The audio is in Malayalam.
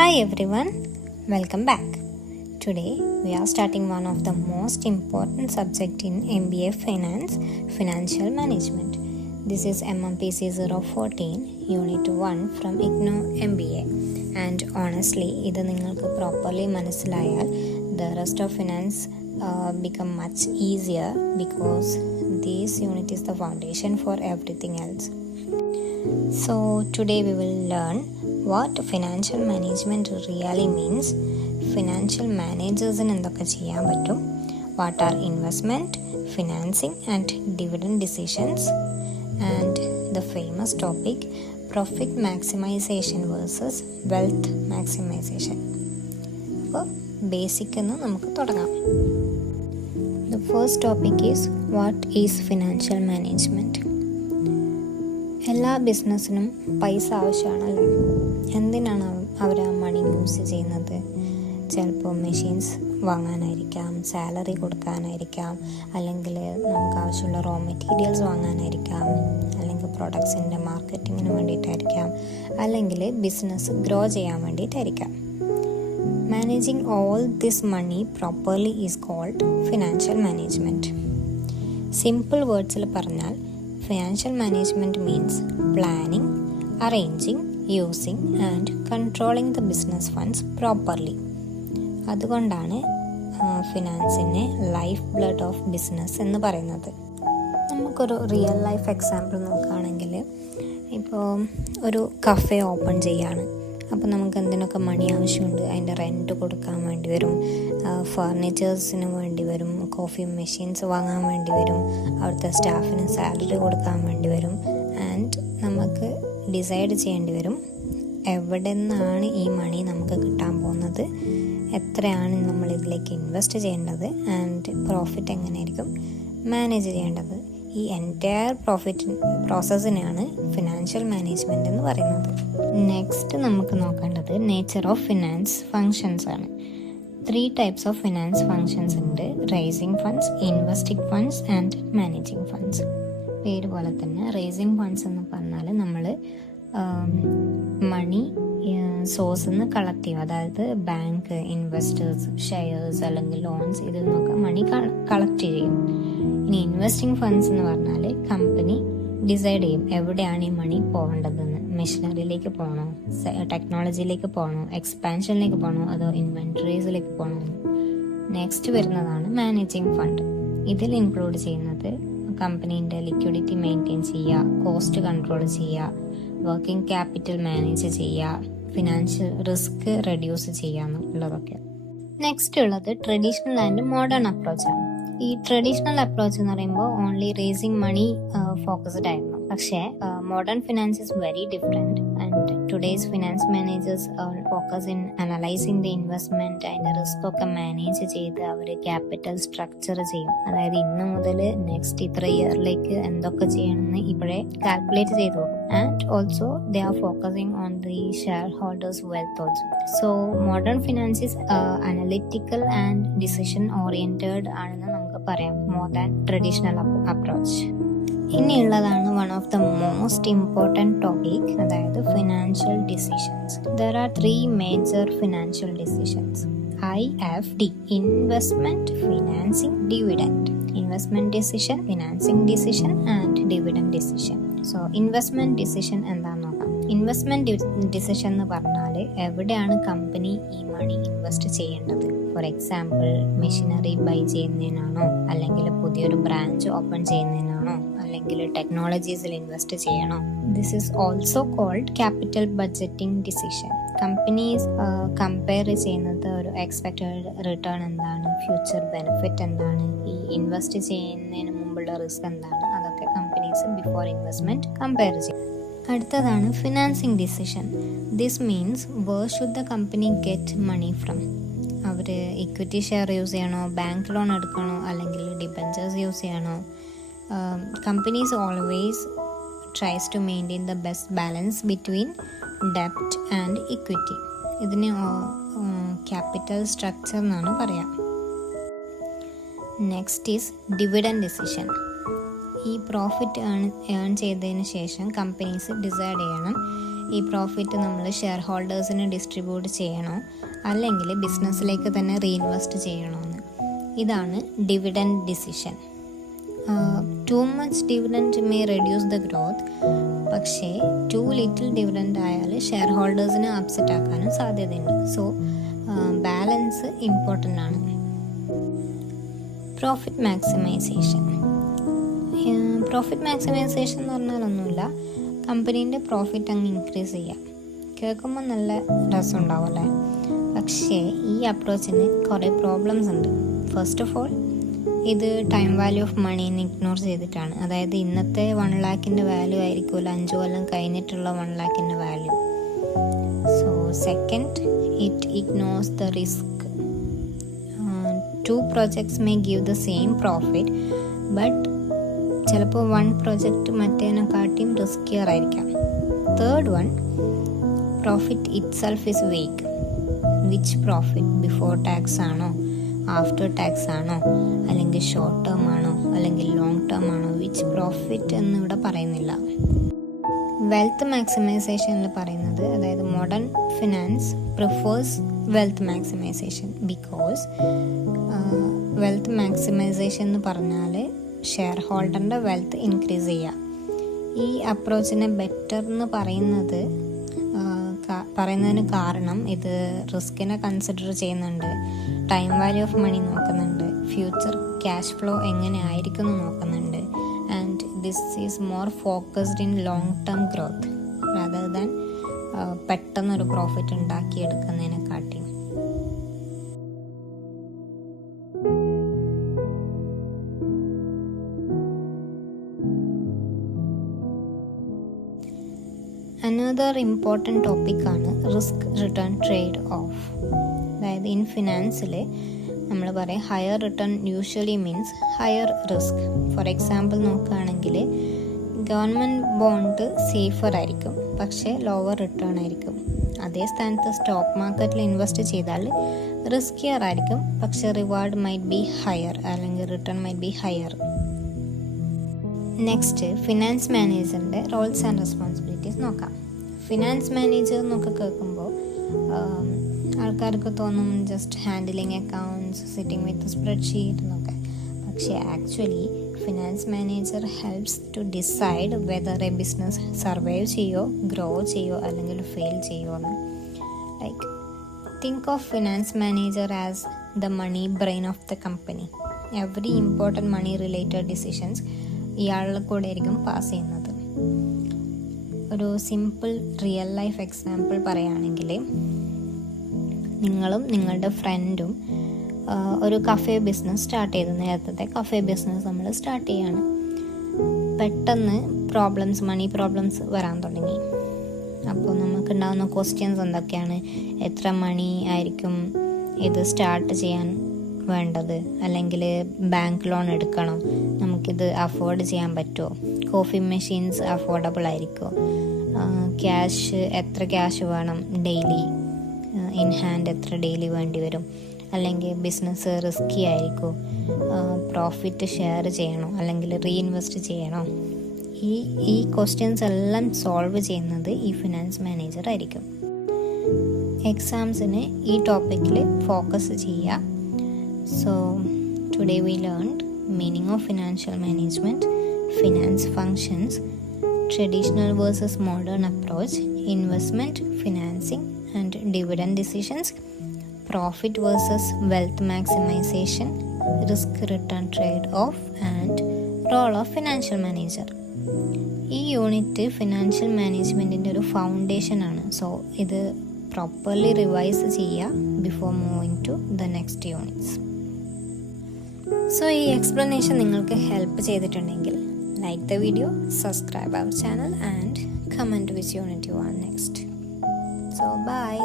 Hi everyone, welcome back. Today we are starting one of the most important subject in MBA Finance, Financial Management. This is MMPC 014, Unit 1 from IGNOU MBA. And honestly, ഇത് നിങ്ങൾക്ക് properly മനസ്സിലായാൽ the rest of finance become much easier because this unit is the foundation for everything else. So today we will learn what financial management really means, financial managers-ന് എന്തൊക്കെ ചെയ്യാൻ പറ്റും, what are investment, financing and dividend decisions, and the famous topic profit maximization versus wealth maximization. അപ്പോൾ ബേസിക് എന്ന് നമുക്ക് തുടങ്ങാം. The first topic is what is financial management. എല്ലാ ബിസിനസ്സിനും പൈസ ആവശ്യമാണല്ലേ. എന്തിനാണ് അവർ ആ മണി യൂസ് ചെയ്യുന്നത്? ചിലപ്പോൾ മെഷീൻസ് വാങ്ങാനായിരിക്കാം, സാലറി കൊടുക്കാനായിരിക്കാം, അല്ലെങ്കിൽ നമുക്ക് ആവശ്യമുള്ള റോ മെറ്റീരിയൽസ് വാങ്ങാനായിരിക്കാം, അല്ലെങ്കിൽ പ്രൊഡക്ട്സിൻ്റെ മാർക്കറ്റിങ്ങിന് വേണ്ടിയിട്ടായിരിക്കാം, അല്ലെങ്കിൽ ബിസിനസ് ഗ്രോ ചെയ്യാൻ വേണ്ടിയിട്ടായിരിക്കാം. Managing all this money properly is called financial management. Simple വേർഡ്സിൽ പറഞ്ഞാൽ financial management means planning, arranging, using and controlling the business funds properly. അതുകൊണ്ടാണ് ഫിനാൻസിനെ ലൈഫ് ബ്ലഡ് ഓഫ് ബിസിനസ് എന്ന് പറയുന്നത്. നമുക്കൊരു റിയൽ ലൈഫ് എക്സാമ്പിൾ നോക്കുകയാണെങ്കിൽ, ഇപ്പോൾ ഒരു കഫേ ഓപ്പൺ ചെയ്യാണ്. അപ്പോൾ നമുക്ക് എന്തിനൊക്കെ മണി ആവശ്യമുണ്ട്? അതിൻ്റെ റെൻറ്റ് കൊടുക്കാൻ വേണ്ടി വരും, ഫർണിച്ചേഴ്സിന് വേണ്ടി വരും, കോഫി മെഷീൻസ് വാങ്ങാൻ വേണ്ടി വരും, അവിടുത്തെ സ്റ്റാഫിന് സാലറി കൊടുക്കാൻ വേണ്ടി വരും. ആൻഡ് നമുക്ക് ഡിസൈഡ് ചെയ്യേണ്ടി വരും എവിടെ നിന്നാണ് ഈ മണി നമുക്ക് കിട്ടാൻ പോകുന്നത്, എത്രയാണ് നമ്മൾ ഇതിലേക്ക് ഇൻവെസ്റ്റ് ചെയ്യേണ്ടത്, ആൻഡ് പ്രോഫിറ്റ് എങ്ങനെയായിരിക്കും മാനേജ് ചെയ്യേണ്ടത്. ഈ എൻറ്റയർ പ്രോഫിറ്റ് പ്രോസസ്സിനെയാണ് ഫിനാൻഷ്യൽ മാനേജ്മെൻറ്റ് എന്ന് പറയുന്നത്. നെക്സ്റ്റ് നമുക്ക് നോക്കേണ്ടത് നേച്ചർ ഓഫ് ഫിനാൻസ് ഫങ്ഷൻസ് ആണ്. 3 types ഓഫ് ഫിനാൻസ് ഫങ്ഷൻസ് ഉണ്ട്: raising funds, investing funds and managing funds. പേര് പോലെ തന്നെ റേസിംഗ് ഫണ്ട്സ് എന്ന് പറഞ്ഞാൽ നമ്മൾ മണി സോഴ്സിൽ നിന്ന് കളക്ട് ചെയ്യും. അതായത് ബാങ്ക്, ഇൻവെസ്റ്റേഴ്സ്, ഷെയർസ് അല്ലെങ്കിൽ ലോൺസ്, ഇതിൽ നിന്നൊക്കെ മണി കളക്ട് ചെയ്യും. ഇനി ഇൻവെസ്റ്റിംഗ് ഫണ്ട്സ് എന്ന് പറഞ്ഞാൽ കമ്പനി ഡിസൈഡ് ചെയ്യും എവിടെയാണ് ഈ മണി പോകേണ്ടതെന്ന്. മെഷീനറിയിലേക്ക് പോകണോ, ടെക്നോളജിയിലേക്ക് പോകണോ, എക്സ്പാൻഷനിലേക്ക് പോകണോ, അതോ ഇൻവെൻറ്ററീസിലേക്ക് പോകണോ. നെക്സ്റ്റ് വരുന്നതാണ് മാനേജിങ് ഫണ്ട്. ഇതിൽ ഇൻക്ലൂഡ് ചെയ്യുന്നത് കമ്പനീൻ്റെ ലിക്വിഡിറ്റി മെയിൻറ്റെയിൻ ചെയ്യുക, കോസ്റ്റ് കൺട്രോൾ ചെയ്യുക, വർക്കിംഗ് ക്യാപിറ്റൽ മാനേജ് ചെയ്യുക, ഫിനാൻഷ്യൽ റിസ്ക് റെഡ്യൂസ് ചെയ്യുക എന്നുള്ളതൊക്കെ. നെക്സ്റ്റ് ഉള്ളത് ട്രഡീഷണൽ ആൻഡ് മോഡേൺ അപ്രോച്ചാണ്. ഈ ട്രഡീഷണൽ അപ്രോച്ച് എന്ന് പറയുമ്പോൾ ഓൺലി റേസിംഗ് മണി ഫോക്കസ്ഡ് ആയിരുന്നു. പക്ഷേ modern finance is very different and today's finance managers focus in analysing the investment. അതിൻ്റെ റിസ്ക് ഒക്കെ മാനേജ് ചെയ്ത് അവർ ക്യാപിറ്റൽ സ്ട്രക്ചർ ചെയ്യും. അതായത് ഇന്ന് മുതൽ നെക്സ്റ്റ് ഇത്ര ഇയറിലേക്ക് എന്തൊക്കെ ചെയ്യണമെന്ന് ഇപ്പോഴേ കാൽക്കുലേറ്റ് ചെയ്തു പോകും. And also they are focusing on the shareholders wealth also. So modern finance is analytical and decision oriented ആണെന്ന് നമുക്ക് പറയാം, മോർ ദാൻ ട്രഡീഷണൽ അപ്രോച്ച്. ഇനിയുള്ളതാണ് one of the most important topic, അതായത് financial decisions. There are 3 major financial decisions: IFD, investment, financing, dividend. Investment decision, financing decision and dividend decision. So investment decision എന്താണെന്ന് നോക്കാം. ഇൻവെസ്റ്റ്മെന്റ് ഡിസിഷൻ എന്ന് പറഞ്ഞാൽ എവിടെയാണ് കമ്പനി ഈ മണി ഇൻവെസ്റ്റ് ചെയ്യേണ്ടത്. ഫോർ എക്സാമ്പിൾ, മെഷീനറി ബൈ ചെയ്യുന്നതിനാണോ, അല്ലെങ്കിൽ പുതിയൊരു ബ്രാഞ്ച് ഓപ്പൺ ചെയ്യുന്നതിനാണോ, അല്ലെങ്കിൽ ടെക്നോളജീസിൽ ഇൻവെസ്റ്റ് ചെയ്യണോ. This is also called capital budgeting decision. Companies compare ചെയ്യുന്നത് ഒരു എക്സ്പെക്റ്റഡ് റിട്ടേൺ എന്താണ്, ഫ്യൂച്ചർ ബെനിഫിറ്റ് എന്താണ്, ഈ ഇൻവെസ്റ്റ് ചെയ്യുന്നതിന് മുമ്പുള്ള റിസ്ക് എന്താണ്, അതൊക്കെ കമ്പനീസ് ബിഫോർ ഇൻവെസ്റ്റ്മെന്റ് കമ്പയർ ചെയ്യും. അടുത്തതാണ് financing decision. This means where should the company get money from. അവർ ഇക്വിറ്റി ഷെയർ യൂസ് ചെയ്യണോ, ബാങ്ക് ലോൺ എടുക്കണോ, അല്ലെങ്കിൽ ഡിബഞ്ചേഴ്സ് യൂസ് ചെയ്യണോ. Companies always tries to maintain the best balance between ഡെപ്റ്റ് ആൻഡ് ഇക്വിറ്റി. ഇതിന് ക്യാപിറ്റൽ സ്ട്രക്ചർ എന്നാണ് പറയാം. Next is dividend decision. ഈ പ്രോഫിറ്റ് ഏൺ ചെയ്തതിന് ശേഷം കമ്പനീസ് ഡിസൈഡ് ചെയ്യണം ഈ പ്രോഫിറ്റ് നമ്മൾ ഷെയർ ഹോൾഡേഴ്സിന് ഡിസ്ട്രിബ്യൂട്ട് ചെയ്യണോ അല്ലെങ്കിൽ ബിസിനസ്സിലേക്ക് തന്നെ റീഇൻവെസ്റ്റ് ചെയ്യണോ എന്ന്. ഇതാണ് dividend decision. Too much dividend may reduce the growth, പക്ഷേ ടു ലിറ്റിൽ ഡിവിഡൻഡ് ആയാൽ ഷെയർ ഹോൾഡേഴ്സിന് അപ്സെറ്റ് ആക്കാനും സാധ്യതയുണ്ട്. സോ ബാലൻസ് ഇമ്പോർട്ടൻ്റ് ആണ്. Profit maximisation. പ്രോഫിറ്റ് മാക്സിമൈസേഷൻ എന്ന് പറഞ്ഞാൽ ഒന്നുമില്ല, കമ്പനീൻ്റെ പ്രോഫിറ്റ് അങ്ങ് ഇൻക്രീസ് ചെയ്യാം. കേൾക്കുമ്പോൾ നല്ല രസമുണ്ടാവും അല്ലേ? പക്ഷേ ഈ അപ്രോച്ചിന് കുറേ പ്രോബ്ലംസ് ഉണ്ട്. ഫസ്റ്റ് ഓഫ് ഓൾ, ഇത് ടൈം വാല്യൂ ഓഫ് മണീനെ ഇഗ്നോർ ചെയ്തിട്ടാണ്. അതായത് ഇന്നത്തെ 1 lakhൻ്റെ വാല്യൂ ആയിരിക്കില്ല 5 കൊല്ലം കഴിഞ്ഞിട്ടുള്ള 1 lakhൻ്റെ value. So second, it ignores the risk. 2 projects may give the same profit, but ചിലപ്പോൾ 1 project മറ്റേനെക്കാട്ടിയും റിസ്കിയർ ആയിരിക്കാം. Third one, profit itself is vague. Which profit, before tax ആണോ, ആഫ്റ്റർ ടാക്സ് ആണോ, അല്ലെങ്കിൽ ഷോർട്ട് ടേം ആണോ, അല്ലെങ്കിൽ ലോങ് ടേം ആണോ, വിച്ച് പ്രോഫിറ്റ് എന്നിവിടെ പറയുന്നില്ല. വെൽത്ത് മാക്സിമൈസേഷനിൽ പറയുന്നത്, അതായത് modern finance prefers wealth maximisation because wealth maximisation എന്ന് പറഞ്ഞാൽ ഷെയർ ഹോൾഡറിൻ്റെ വെൽത്ത് ഇൻക്രീസ് ചെയ്യുക. ഈ അപ്രോച്ചിനെ ബെറ്റർ എന്ന് പറയുന്നതിന് കാരണം ഇത് റിസ്കിനെ കൺസിഡർ ചെയ്യുന്നുണ്ട്, ടൈം വാല്യൂ ഓഫ് മണി നോക്കുന്നുണ്ട്, ഫ്യൂച്ചർ ക്യാഷ് ഫ്ലോ എങ്ങനെ ആയിരിക്കും എന്ന് നോക്കുന്നുണ്ട്. And this is more focused in long term growth rather than പെട്ടെന്നൊരു പ്രോഫിറ്റ് ഉണ്ടാക്കിയെടുക്കുന്നതിനെക്കാട്ടിയും. അനദർ ഇമ്പോർട്ടൻറ്റ് ടോപ്പിക്കാണ് റിസ്ക് റിട്ടേൺ ട്രേഡ് ഓഫ്. അതായത് ഇൻ ഫിനാൻസിൽ നമ്മൾ പറയും higher return usually means higher risk. For example നോക്കുകയാണെങ്കിൽ ഗവൺമെൻറ് ബോണ്ട് സേഫർ ആയിരിക്കും, പക്ഷേ ലോവർ റിട്ടേൺ ആയിരിക്കും. അതേ സ്ഥാനത്ത് സ്റ്റോക്ക് മാർക്കറ്റിൽ ഇൻവെസ്റ്റ് ചെയ്താൽ റിസ്കിയർ ആയിരിക്കും, പക്ഷേ റിവാർഡ് മൈറ്റ് ബി ഹയർ അല്ലെങ്കിൽ return might be higher. Next, finance മാനേജറിൻ്റെ റോൾസ് ആൻഡ് റെസ്പോൺസിബിലിറ്റീസ് നോക്കാം. ഫിനാൻസ് മാനേജർ എന്നൊക്കെ കേൾക്കുമ്പോൾ ആൾക്കാർക്ക് തോന്നും just handling accounts, sitting with spreadsheet എന്നൊക്കെ. പക്ഷേ actually finance manager helps to decide whether a business survive ചെയ്യോ, ഗ്രോ ചെയ്യോ അല്ലെങ്കിൽ ഫെയിൽ ചെയ്യോ എന്ന്. Like think of finance manager as the money brain of the company. Every important money related decisions ഇയാളുടെ കൂടെ ആയിരിക്കും പാസ് ചെയ്യുന്നത്. ഒരു സിമ്പിൾ റിയൽ ലൈഫ് എക്സാമ്പിൾ പറയുകയാണെങ്കിൽ, നിങ്ങളും നിങ്ങളുടെ ഫ്രണ്ടും ഒരു കഫേ ബിസിനസ് സ്റ്റാർട്ട് ചെയ്തു. നേരത്തെ കഫേ ബിസിനസ് നമ്മൾ സ്റ്റാർട്ട് ചെയ്യാണ്. പെട്ടെന്ന് മണി പ്രോബ്ലംസ് വരാൻ തുടങ്ങി. അപ്പോൾ നമുക്കുണ്ടാകുന്ന ക്വസ്റ്റ്യൻസ് എന്തൊക്കെയാണ്? എത്ര മണി ആയിരിക്കും ഇത് സ്റ്റാർട്ട് ചെയ്യാൻ വേണ്ടത്? അല്ലെങ്കിൽ ബാങ്ക് ലോൺ എടുക്കണോ? നമുക്കിത് അഫോർഡ് ചെയ്യാൻ പറ്റുമോ? കോഫി മെഷീൻസ് അഫോർഡബിൾ ആയിരിക്കുമോ? എത്ര ക്യാഷ് വേണം ഡെയിലി? ഇൻ ഹാൻഡ് എത്ര ഡെയിലി വേണ്ടി വരും? അല്ലെങ്കിൽ ബിസിനസ് റിസ്കി ആയിരിക്കുമോ? പ്രോഫിറ്റ് ഷെയർ ചെയ്യണോ അല്ലെങ്കിൽ റീഇൻവെസ്റ്റ് ചെയ്യണോ? ഈ ക്വസ്റ്റ്യൻസ് എല്ലാം സോൾവ് ചെയ്യുന്നത് ഈ ഫിനാൻസ് മാനേജർ ആയിരിക്കും. എക്സാംസിന് ഈ ടോപ്പിക്കിൽ ഫോക്കസ് ചെയ്യുക. So today we learned meaning of financial management, finance functions, traditional versus modern approach, investment, financing and dividend decisions, profit versus wealth maximization, risk return trade off and role of financial manager. ഈ യൂണിറ്റ് ഫിനാൻഷ്യൽ മാനേജ്മെൻറ്റിൻ്റെ ഒരു ഫൗണ്ടേഷൻ ആണ്. സോ ഇത് പ്രോപ്പർലി റിവൈസ് ചെയ്യുക before moving to the next units. So ഈ എക്സ്പ്ലനേഷൻ നിങ്ങൾക്ക് ഹെൽപ്പ് ചെയ്തിട്ടുണ്ടെങ്കിൽ like the video, subscribe our channel and comment which unit you want next. So by.